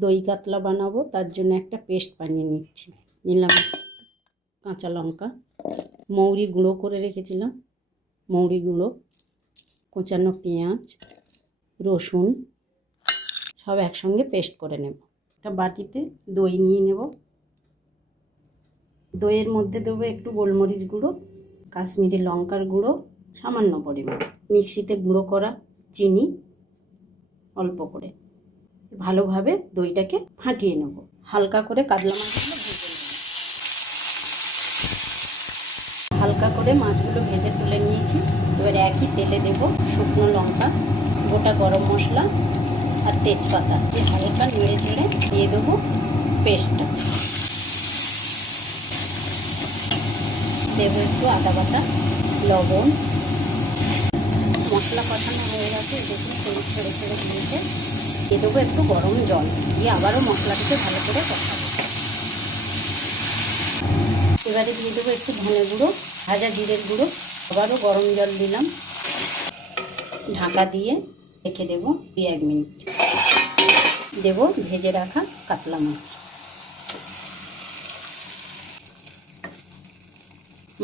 দই কাতলা বানাবো, তার জন্য একটা পেস্ট বানিয়ে নিচ্ছি। নিলাম কাঁচা লঙ্কা, মৌরি গুঁড়ো করে রেখেছিলাম, মৌরি গুঁড়ো, কোচানো পেঁয়াজ, রসুন সব একসঙ্গে পেস্ট করে নেব। একটা বাটিতে দই নিয়ে নেব। দইয়ের মধ্যে দেবো একটু গোলমরিচ গুঁড়ো, কাশ্মীরি লঙ্কার গুঁড়ো সামান্য পরিমাণ, মিক্সিতে গুঁড়ো করা চিনি অল্প করে। ভালোভাবে দইটাকে ফাটিয়ে নেব। হালকা করে কাতলা মাছগুলো ভেজে নেব। হালকা করে মাছগুলো ভেজে তুলে নিয়েছি। এবার একই তেলে দেব শুকনো লঙ্কা, গোটা গরম মশলা আর তেজপাতা দিয়ে হালকা নেড়ে চেড়ে দিয়ে দেবো পেস্টটা। দেবো একটু আদা বাটা, লবণ। মশলা কষানো হয়ে গেছে, দেখুন তেল ছেড়ে ছেড়ে দিয়েছে। দিয়ে দেবো একটু গরম জল, দিয়ে আবারও মশলাটাকে ভালো করে কষাবো। এবারে দিয়ে দেবো একটু ধনে গুঁড়ো, ভাজা জিরের গুঁড়ো, আবারও গরম জল দিলাম। ঢাকা দিয়ে রেখে দেবো 2-1 মিনিট। দেবো ভেজে রাখা কাতলা মাছ।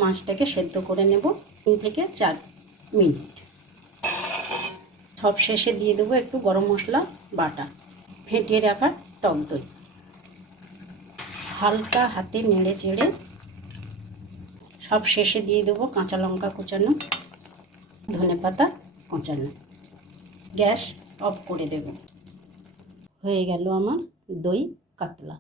মাছটাকে সেদ্ধ করে নেব 3 থেকে 4 মিনিট। সব শেষে দিয়ে দেবো একটু গরম মশলা বাটা, ফেটিয়ে রাখা টক দই। হালকা হাতে নেড়ে চেড়ে সব শেষে দিয়ে দেবো কাঁচা লঙ্কা কোচানো, ধনেপাতা কোচানো। গ্যাস অফ করে দেব। হয়ে গেল আমার দই কাতলা।